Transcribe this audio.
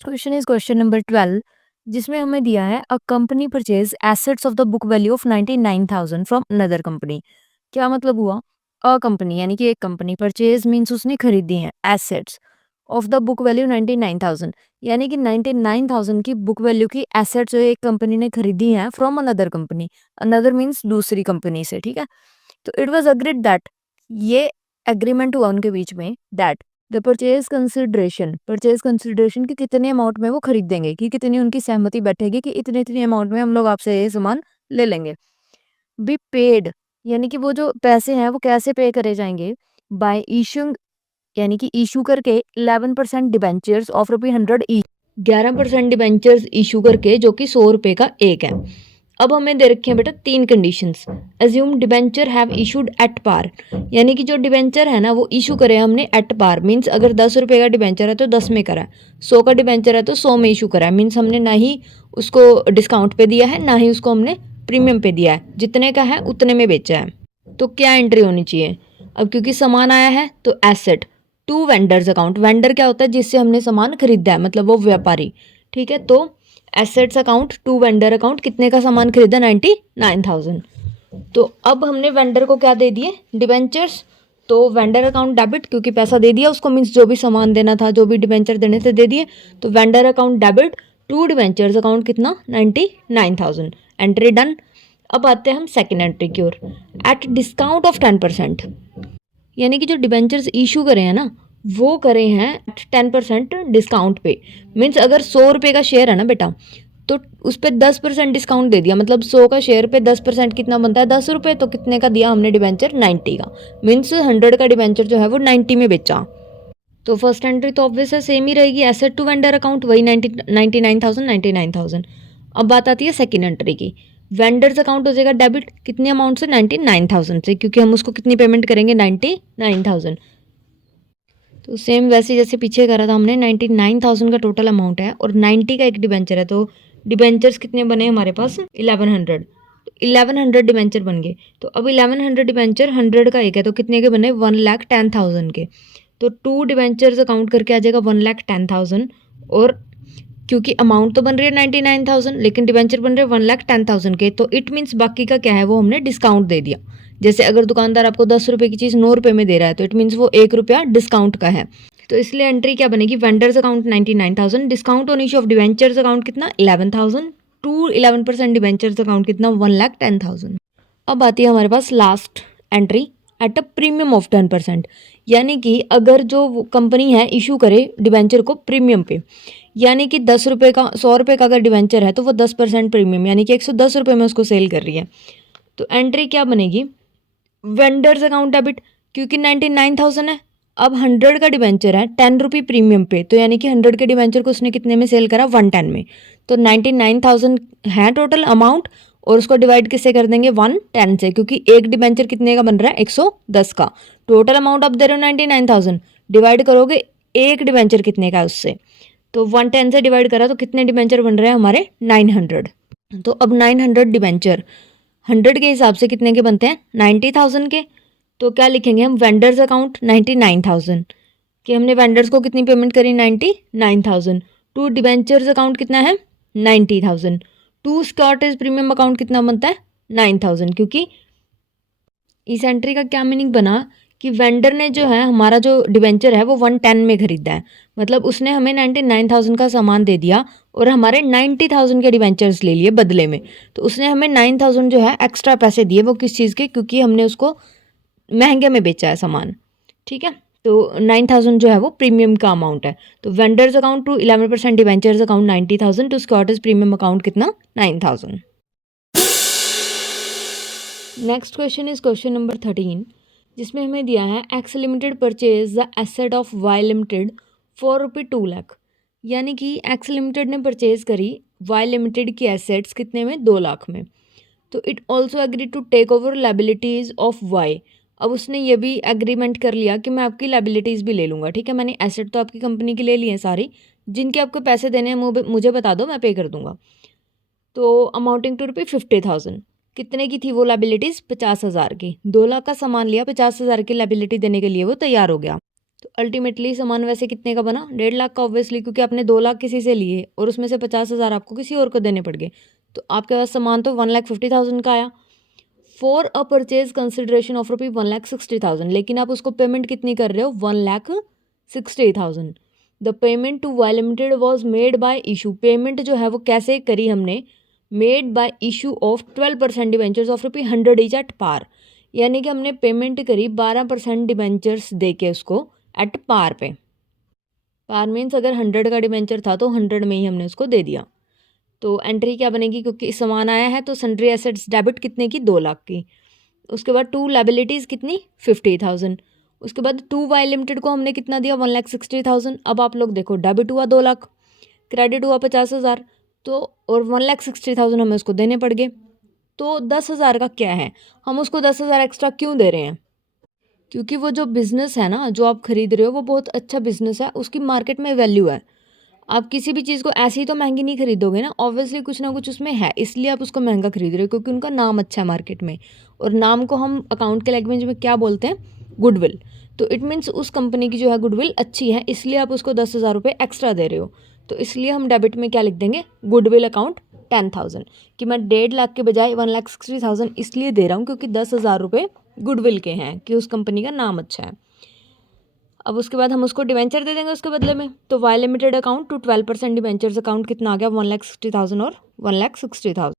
Question is question number 12 जिसमें हमें दिया है a company purchase assets of the book value of 99,000 from another company. क्या मतलब हुआ? अ कंपनी यानी कि एक कंपनी, परचेज मींस उसने खरीदी है assets of the book value 99,000 यानी कि 99,000 की बुक वैल्यू की एसेट्स जो एक कंपनी ने खरीदी है from another company. Another means दूसरी कंपनी से, ठीक है। तो इट वाज अग्रीड दैट ये एग्रीमेंट हुआ उनके बीच में दैट द परचेज कंसिडरेशन की कितने अमाउंट में वो खरीदेंगे, कि कितनी उनकी सहमति बैठेगी कि इतने इतने अमाउंट में हम लोग आपसे ये सामान ले लेंगे। बी पेड यानी कि वो जो पैसे हैं वो कैसे पे करे जाएंगे? बाय इशूइंग यानी कि इशू करके 11% debentures of ₹100 each. 11% debentures issue करके जो कि 100 रुपए का एक है। अब हमें दे रखे हैं बेटा तीन conditions. Assume debenture have issued at par यानी कि जो डिबेंचर है ना वो इशू करे हमने एट पार मीन्स अगर 10 रुपए का डिबेंचर है तो 10 में करा है, 100 का डिबेंचर है तो 100 में इशू करा है। मीन्स हमने ना ही उसको डिस्काउंट पे दिया है ना ही उसको हमने प्रीमियम पे दिया है, जितने का है उतने में बेचा है। तो क्या एंट्री होनी चाहिए? अब क्योंकि सामान आया है तो asset to vendors account. Vendor क्या होता है? जिससे हमने सामान खरीदा है, मतलब वो व्यापारी, ठीक है। तो assets account to vendor account, कितने का सामान खरीदा? 99,000। तो अब हमने वेंडर को क्या दे दिए? डिबेंचर्स। तो वेंडर अकाउंट डेबिट, क्योंकि पैसा दे दिया उसको, मीन्स जो भी सामान देना था, जो भी डिबेंचर देने थे दे दिए। तो vendor account debit to debentures account कितना? 99,000। Entry done. अब आते हैं हम सेकेंड एंट्री की ओर। एट डिस्काउंट ऑफ 10%, यानी कि जो डिबेंचर्स इशू करे हैं ना वो करे हैं 10% डिस्काउंट पे। मीन्स अगर 100 रुपये का शेयर है ना बेटा तो उस पर 10% डिस्काउंट दे दिया, मतलब 100 का शेयर पे 10% कितना बनता है? 10 रुपये। तो कितने का दिया हमने डिबेंचर? 90 का। मीन्स 100 का डिबेंचर जो है वो 90 में बेचा। तो फर्स्ट एंट्री तो ऑब्वियस है सेम ही रहेगी, एसेट टू वेंडर अकाउंट वही 99,000। अब बात आती है सेकेंड एंट्री की। वेंडर्स अकाउंट हो जाएगा डेबिट, कितने अमाउंट से? 99,000 से, क्योंकि हम उसको कितनी पेमेंट करेंगे? 99,000। तो सेम वैसे जैसे पीछे करा था हमने, 99,000 का टोटल अमाउंट है और 90 का एक डिबेंचर है। तो डिबेंचर्स कितने बने हमारे पास? 1100। 1100 डिबेंचर बन गए। तो अब 1100 डिबेंचर 100 का एक है तो कितने के बने? 1,10,000 के। तो टू डिबेंचर्स अकाउंट करके आ जाएगा 1,10,000। और क्योंकि अमाउंट तो बन रही है 99,000 लेकिन डिबेंचर बन रहे हैं 1,10,000 के, तो इट मीन्स बाकी का क्या है वो हमने डिस्काउंट दे दिया। जैसे अगर दुकानदार आपको 10 रुपए की चीज़ 9 रुपए में दे रहा है तो इट मीन्स वो 1 रुपया डिस्काउंट का है। तो इसलिए एंट्री क्या बनेगी? Vendors account 99,000, discount on issue of debentures account कितना? 11,000 टू 11% डिबेंचर्स अकाउंट कितना? 1,10,000। अब आती है हमारे पास last entry at a premium of 10%, यानी कि अगर जो कंपनी है इशू करे डिबेंचर को प्रीमियम पे, यानी कि 10 रुपये का 100 रुपये का अगर डिबेंचर है तो वो 10% प्रीमियम यानी कि 110 रुपये में उसको सेल कर रही है। तो एंट्री क्या बनेगी? वेंडर्स अकाउंट डेबिट, क्योंकि 99,000 है। अब 100 का डिबेंचर है 10 रुपये प्रीमियम पे, तो यानी कि 100 के डिबेंचर को उसने कितने में सेल करा? 110 में। तो 99,000 है टोटल अमाउंट और उसको डिवाइड किससे कर देंगे? 110 से, क्योंकि एक डिबेंचर कितने का बन रहा है? 110 का। टोटल अमाउंट आप दे रहे हो 99,000, डिवाइड करोगे एक डिबेंचर कितने का उससे, तो 110 से डिवाइड करा तो कितने डिबेंचर बन रहे हैं हमारे? 900। तो अब 900 डिबेंचर 100 के हिसाब से कितने के बनते हैं? 90,000 के। तो क्या लिखेंगे हम? वेंडर्स अकाउंट 99,000 कि हमने वेंडर्स को कितनी पेमेंट करी? 99,000। टू डिबेंचर्स अकाउंट कितना है? 90,000। टू स्कॉटेज प्रीमियम अकाउंट कितना बनता है? 9,000। क्योंकि इस एंट्री का क्या मीनिंग बना कि वेंडर ने जो है हमारा जो डिबेंचर है वो 110 में खरीदा है, मतलब उसने हमें 99,000 का सामान दे दिया और हमारे 90,000 के डिबेंचर्स ले लिए बदले में। तो उसने हमें 9,000 जो है एक्स्ट्रा पैसे दिए, वो किस चीज़ के? क्योंकि हमने उसको महंगे में बेचा है सामान, ठीक है। तो 9,000 जो है वो प्रीमियम का अमाउंट है। तो vendors account to 11% debentures account 90,000 to Scottish premium account कितना? 9,000। Next question is question number 13 जिसमें हमें दिया है X limited purchase the asset of Y limited for ₹2 lakh, यानी कि एक्स लिमिटेड ने परचेज करी वाई लिमिटेड की एसेट्स कितने में? 2 लाख में। तो it also agree to take over liabilities of Y. अब उसने ये भी एग्रीमेंट कर लिया कि मैं आपकी लाइबिलिटीज़ भी ले लूँगा, ठीक है। मैंने एसेट तो आपकी कंपनी की ले ली है सारी, जिनके आपको पैसे देने हैं मुझे बता दो, मैं पे कर दूंगा। तो अमाउंटिंग टू ₹50,000। कितने की थी वो लाइबिलिटीज़? 50,000 की। 2 लाख का सामान लिया, 50,000 की लाइबिलिटी देने के लिए वो तैयार हो गया। तो अल्टीमेटली सामान वैसे कितने का बना, 1.5 लाख का ऑब्वियसली, क्योंकि आपने 2 लाख किसी से लिए और उसमें से 50,000 आपको किसी और को देने पड़ गए, तो आपके पास सामान तो 1,50,000 का आया। For a purchase consideration of rupee 1,60,000, लेकिन आप उसको पेमेंट कितनी कर रहे हो, 1,60,000। The payment to Y limited was made by issue, payment जो है वो कैसे करी हमने, made by issue of 12% debentures of rupee 100 each at par, यानी कि हमने पेमेंट करी 12% डिवेंचर्स दे के उसको एट पार पे। पार मीन्स अगर 100 का डिवेंचर था तो 100 में ही हमने उसको दे दिया। तो एंट्री क्या बनेगी, क्योंकि सामान आया है तो सन्ड्री एसेट्स डेबिट कितने की, 2 लाख की। उसके बाद टू लाइबिलिटीज़ कितनी, 50,000। उसके बाद टू वाई लिमिटेड को हमने कितना दिया, 1,60,000। अब आप लोग देखो, डेबिट हुआ 2 लाख, क्रेडिट हुआ 50,000, तो और 1,60,000 हमें उसको देने पड़ गए। तो 10,000 का क्या है, हम उसको 10,000 एक्स्ट्रा क्यों दे रहे हैं, क्योंकि वो जो बिज़नेस है ना जो आप खरीद रहे हो वो बहुत अच्छा बिज़नेस है, उसकी मार्केट में वैल्यू है। आप किसी भी चीज़ को ऐसे ही तो महंगी नहीं खरीदोगे ना, ऑब्वियसली कुछ ना कुछ उसमें है, इसलिए आप उसको महंगा खरीद रहे हो, क्योंकि उनका नाम अच्छा है मार्केट में। और नाम को हम अकाउंट के लैंग्वेज में क्या बोलते हैं, गुडविल। तो इट मीन्स उस कंपनी की जो है गुडविल अच्छी है, इसलिए आप उसको 10,000 रुपये एक्स्ट्रा दे रहे हो। तो इसलिए हम डेबिट में क्या लिख देंगे, गुडविल अकाउंट 10,000, कि मैं 1.5 लाख के बजाय 1,60,000 इसलिए दे रहा हूँ क्योंकि 10,000 रुपये गुडविल के हैं, कि उस कंपनी का नाम अच्छा है। अब उसके बाद हम उसको डिवेंचर दे देंगे उसके बदले में, तो Y limited account to 12% debentures account कितना आ गया, 1,60,000 और 1,60,000।